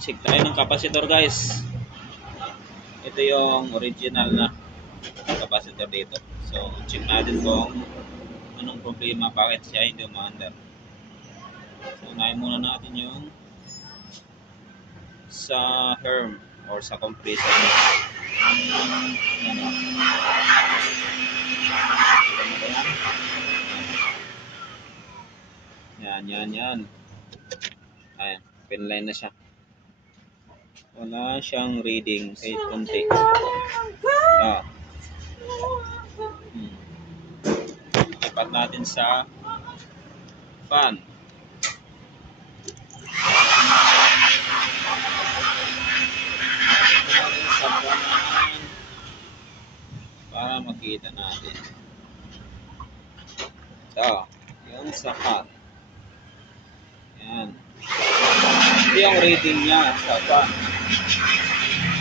Check tayo ng capacitor, guys. Ito yung original na capacitor dito. So, check natin kung anong problema, bakit siya hindi umaandar. So, unahin muna natin yung sa herm or sa compressor niya. Yan. Ayan, pinline na siya. Wala siyang reading kahit konti. Lipat natin sa fan. Para makita natin. So, yun sa fan. Yan. Ito yung reading niya sa fan.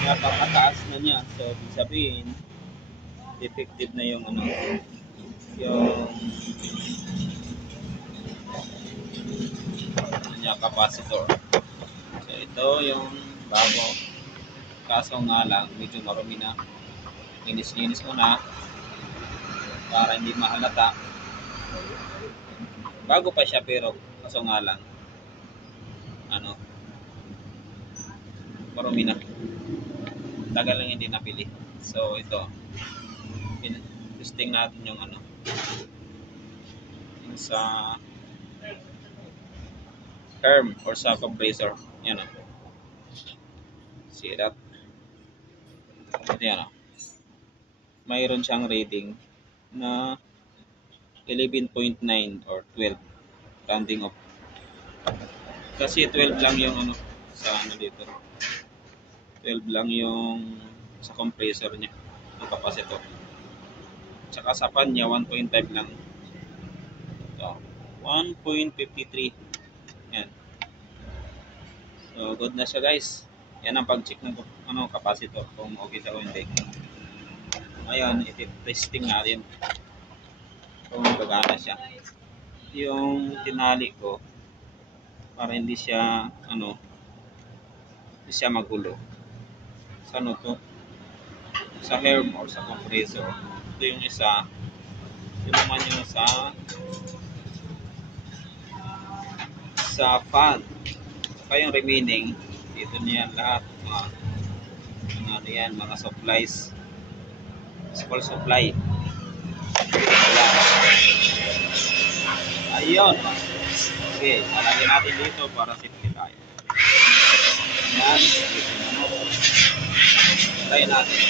Napakataas na niya. So, ibig sabihin, defective na yung capacitor. So, ito yung bago. Kaso nga lang, medyo marumi na. Linis-linis mo na para hindi mahalata. Bago pa siya pero kaso nga lang marumi na. Tagal lang hindi napili. So ito, testing natin yung yung sa herm or sa compressor. Yan see that? Ito yan mayroon siyang rating na 11.9 or 12 rounding off. Kasi 12 lang yung sa dito. 12 lang yung sa compressor niya, ang capacitor. Tsaka sa fan niya 1.5 lang. So, 1.53. Yan. So, good na siya, guys. Yan ang pag-check ng capacitor kung okay siya o hindi. Ngayon, iti-testing natin kung gagana siya. Yung tinali ko para hindi siya hindi siya magulo. Sa to? Sa herm or sa compressor. Ito yung isa. Ito naman yung sa fan. Saka yung remaining, dito niyan lahat mga supplies. School supply. Ayun. Okay, lalagyan natin dito para safety tayo. Yan. Try natin.